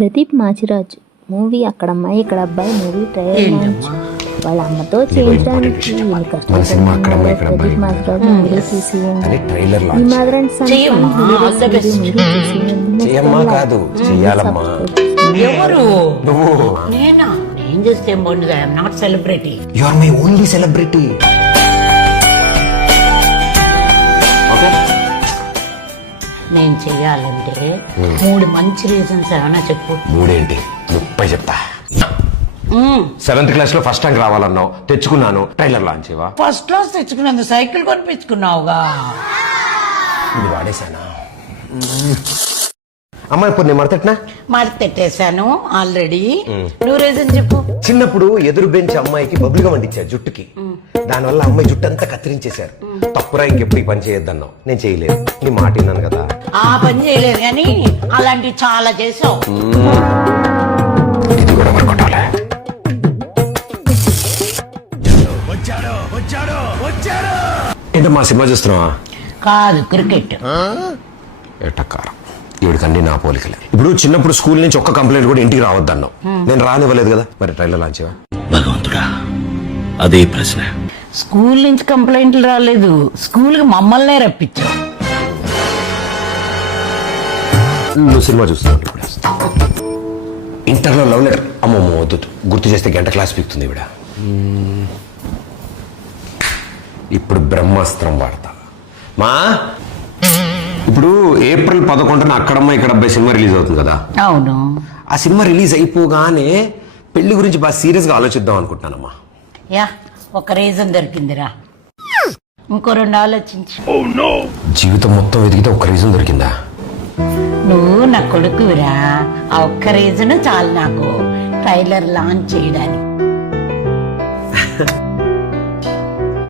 Pradeep Machiraj movie అక్కడ అమ్మాయి ఇక్కడ అబ్బాయి మూవీ ట్రైలర్ లాంచ్ వాళ్ళ అమ్మతో చేయించడానికి ఈయన కష్టపడుతున్నారు. ప్రదీప్ మాచిరాజ్ మీరే చూసేయండి. ఈ మాదిరి ఎవరు నేనా? నేను చేస్తే బాగుండదు. I'm not celebrity. You are my only celebrity. నేను చెయ్యాలంటే 3 మంచి రీజన్స్ ఏమైనా చెప్పు. 3 ఏంటి 30 చెప్తా. 7th క్లాస్ లో ఫస్ట్ ర్యాంక్ రావాలన్నావు, తెచ్చుకున్నాను. ట్రైలర్ లాంచ్ చేయవా? ఫస్ట్ క్లాస్ తెచ్చుకున్నందుకు సైకిల్ కొనిపించుకున్నావుగా. ఇది వాడేశానా? అమ్మా ఇప్పుడు నేను మడతెట్నా? మడతెట్టేశాను ఆల్రెడీ. నువ్వు రీజన్ చెప్పు. చిన్నప్పుడు ఎదురు బెంచ్ అమ్మాయికి బబులుగా వండించారు జుట్టుకి. దానివల్ల అమ్మాయి జుట్టు అంతా కత్తిరించేశారు. తప్పురా, ఇంకెప్పుడు ఈ పని చేయొద్దన్నావు. నేను చేయలేదు, నీ మాట విన్నాను కదా. ఆ పని చేయలేదు కానీ అలాంటివి చాలా చేసావు. ఇది కూడా వర్కౌటాలే. ఏంటమ్మా సినిమా చూస్తున్నావా? కాదు, క్రికెట్. ఎట్టకారం. ఈవిడికన్నీ నా పోలికలే. ఇప్పుడు చిన్నప్పుడు స్కూల్ నుంచి ఒక్క కంప్లైంట్ కూడా ఇంటికి రావద్దన్నావు. నేను రానివ్వలేదు కదా, మరి ట్రైలర్ లాంచ్ చేయవా? భగవంతుడా, అదే ప్రశ్న. స్కూల్ నుంచి కంప్లైంట్లు రాలేదు, స్కూల్ కి మమ్మల్నే రప్పించావు. నువ్వు సినిమా చూస్తున్నావు ఇప్పుడు. ఇంటర్లో లవ్ లెటర్. అమ్మమ్మ వద్దు, గుర్తు చేస్తే గంట క్లాస్ పీకుతుంది ఇవిడ. ఇప్పుడు బ్రహ్మాస్త్రం వాడతా. మా ఇప్పుడు ఏప్రిల్ 11న అక్కడమ్మ ఇక్కడ అబ్బాయి సినిమా రిలీజ్ అవుతుంది కదా. అవును. ఆ సినిమా రిలీజ్ అయిపోగానే పెళ్లి గురించి బాగా సీరియస్ గా ఆలోచిద్దాం అనుకుంటున్నానమ్మా. యా, ఒక రీజన్ దొరికిందిరా. ఇంకో 2 ఆలోచించు. జీవితం మొత్తం వెతికితే ఒక్క రీజన్ దొరికిందా? నువ్వు నా కొడుకురా. ఆ ఒక్క రీజన్ చాలు నాకు ట్రైలర్ లాంచ్ చేయడానికి.